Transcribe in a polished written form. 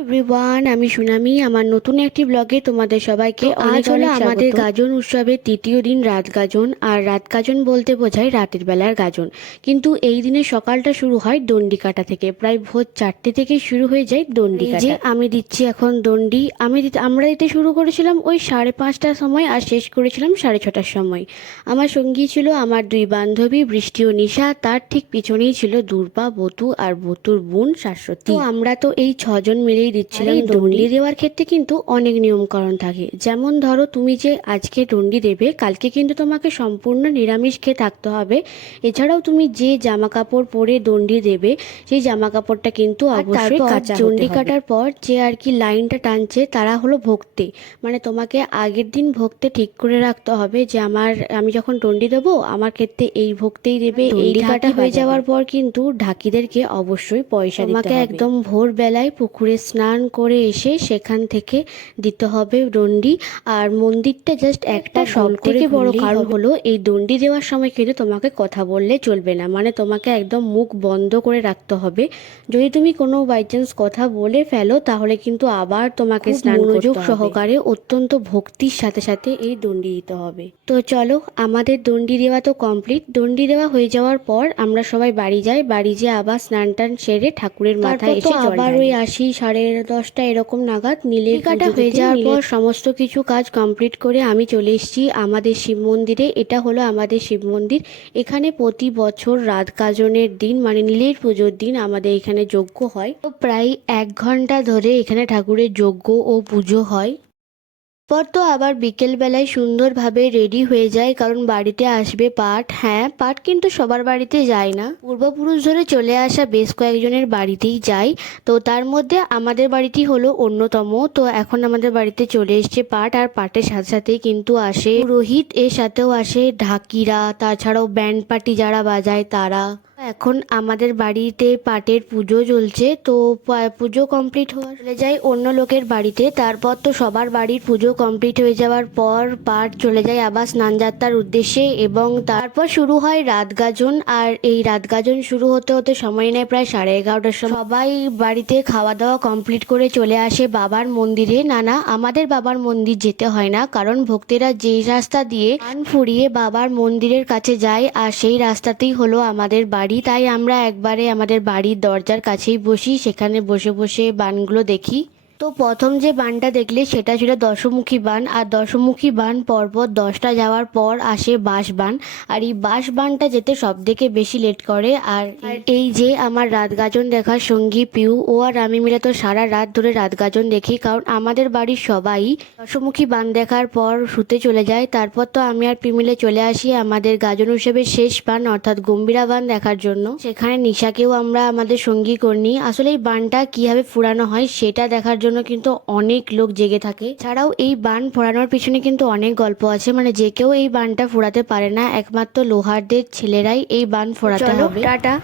Everyone, আমি tsunami. আমার নতুন একটি ব্লগে তোমাদের সবাইকে আজ হলো আমাদের গাজন উৎসবের তৃতীয় দিন, রাত গাজন। আর রাত গাজন বলতে বোঝায় রাতের বেলার গাজন, কিন্তু এই দিনের সকালটা শুরু হয় দণ্ডি কাটা থেকে। প্রায় ভোর 4টে থেকে শুরু হয়ে যায় দণ্ডি কাটা। আমি দিচ্ছি এখন দণ্ডি। আমরা দিতে শুরু করেছিলাম ওই 5:30টার সময় আর শেষ করেছিলাম 6:30টার সময়। আমার সঙ্গী ছিল আমার দুই বান্ধবী বৃষ্টি ও নিশা, তার ঠিক পিছনেই ছিল দূর্বা, বতু আর বতুর বোন শাশ্বতী। তো আমরা তো এই 6জন মিলেই দিচ্ছিলাম দণ্ডি। দেওয়ার ক্ষেত্রে কিন্তু অনেক নিয়মকানুন থাকে। যেমন ধরো, তুমি যে আজকে দণ্ডি দেবে, কালকে কিন্তু তোমাকে সম্পূর্ণ নিরামিষ খেয়ে থাকতে হবে। এছাড়াও তুমি যে জামা কাপড় পরে দণ্ডি দেবে, সেই জামা কাপড়টা কিন্তু অবশ্যই কাচা। দণ্ডি কাটার পর যে আর কি লাইনটা টানছে তারা হলো ভক্তে। মানে তোমাকে আগের দিন ভক্তে ঠিক করে রাখতে হবে যে আমি যখন দণ্ডি দেবো আমার ক্ষেত্রে এই ভক্তেই দেবে। এই কাটা হয়ে যাওয়ার পর কিন্তু ঢাকিদেরকে অবশ্যই পয়সা দিতে হবে। তোমাকে একদম ভোরবেলায় পুকুরে স্নান করে এসে সেখান থেকে দিতে হবে দণ্ডি। আর মন্দিরটা জাস্ট একটা, সব থেকে বড় কারণ হলো এই দণ্ডি দেওয়ার সময় কিন্তু তোমাকে কথা বললে চলবে না। মানে তোমাকে একদম মুখ বন্ধ করে রাখতে হবে। যদি তুমি কোনো বাই চান্স কথা বলে ফেলো তাহলে কিন্তু আবার তোমাকে স্নান মনোযোগ সহকারে অত্যন্ত ভক্তির সাথে সাথে এই দণ্ডি দিতে হবে। তো চলো, আমাদের দণ্ডি দেওয়া তো কমপ্লিট। দণ্ডি দেওয়া হয়ে যাওয়ার পর আমরা সবাই বাড়ি যাই। বাড়ি যেয়ে আবার স্নান টান সেরে ঠাকুরের মাথায় এসে আবার ওই 10, 10:30 এরকম নাগাদ নীলের কাটা হয়ে যাওয়ার পর সমস্ত কিছু কাজ কমপ্লিট করে আমি চলে এসেছি আমাদের শিব মন্দিরে। এটা হলো আমাদের শিব মন্দির। এখানে প্রতি বছর রাত গাজনের দিন, মানে নীলের পুজোর দিন, আমাদের এখানে যজ্ঞ হয়। তো প্রায় 1 ঘন্টা ধরে এখানে ঠাকুরের যজ্ঞ ও পুজো হয়। পর তো আবার বিকেল বেলায় সুন্দরভাবে রেডি হয়ে যায়, কারণ বাড়িতে আসবে পাঠ। হ্যাঁ, পাঠ কিন্তু সবার বাড়িতে যায় না, পূর্বপুরুষ ধরে চলে আসা বেশ কয়েকজনের বাড়িতেই যায়। তো তার মধ্যে আমাদের বাড়িটি হলো অন্যতম। তো এখন আমাদের বাড়িতে চলে এসছে পাঠ, আর পাঠের সাথে সাথেই কিন্তু আসে পুরোহিত, এর সাথেও আসে ঢাকিরা, তাছাড়াও ব্যান্ড পার্টি যারা বাজায় তারা। এখন আমাদের বাড়িতে পাটের পুজো চলছে। তো পুজো কমপ্লিট হওয়া চলে যায় অন্য লোকের বাড়িতে। তারপর তো সবার বাড়ির পুজো কমপ্লিট হয়ে যাওয়ার পর পাট চলে যায় আবার স্নানযাত্রার উদ্দেশ্যে, এবং তারপর শুরু হয় রাত গাজন। আর এই রাত গাজন শুরু হতে হতে সময় নেয় প্রায় 11:30টার সময়। সবাই বাড়িতে খাওয়া দাওয়া কমপ্লিট করে চলে আসে বাবার মন্দিরে। না, আমাদের বাবার মন্দির যেতে হয় না, কারণ ভক্তেরা যেই রাস্তা দিয়ে কান ফুরিয়ে বাবার মন্দিরের কাছে যায় আর সেই রাস্তাতেই হলো আমাদের বাড়ি। তাই আমরা একবারে আমাদের বাড়ির দরজার কাছেই বসি, সেখানে বসে বসে বানগুলো দেখি। তো প্রথম যে বানটা দেখলে সেটা ছিল দশমুখী বান। আর দশমুখী বান পরপর 10টা যাওয়ার পর আসে বাঁশ বান। আর এই বাঁশ বানটা যেতে সব থেকে বেশি লেট করে। আর এই যে আমার রাত গাজন দেখার সঙ্গী পিউ, ও আর আমি মিলে তো সারা রাত ধরে রাত গাজন দেখি, কারণ আমাদের বাড়ির সবাই দশমুখী বান দেখার পর শুতে চলে যায়। তারপর তো আমি আর পিউ মিলে চলে আসি আমাদের গাজন উৎসবের শেষ বান অর্থাৎ গম্ভীরা বান দেখার জন্য। সেখানে নিশাকেও আমরা আমাদের সঙ্গী করে নিই। আসলে এই বানটা কিভাবে ফুরানো হয় সেটা দেখার জন্য কিন্তু অনেক লোক জেগে থাকে। ছাড়াও এই বান ফোড়ানোর পিছনে কিন্তু অনেক গল্প আছে। মানে যে কেউ এই বানটা ফোড়াতে পারে না, একমাত্র লোহারদের ছেলেরাই এই বান ফোড়াতে হবে। টাটা।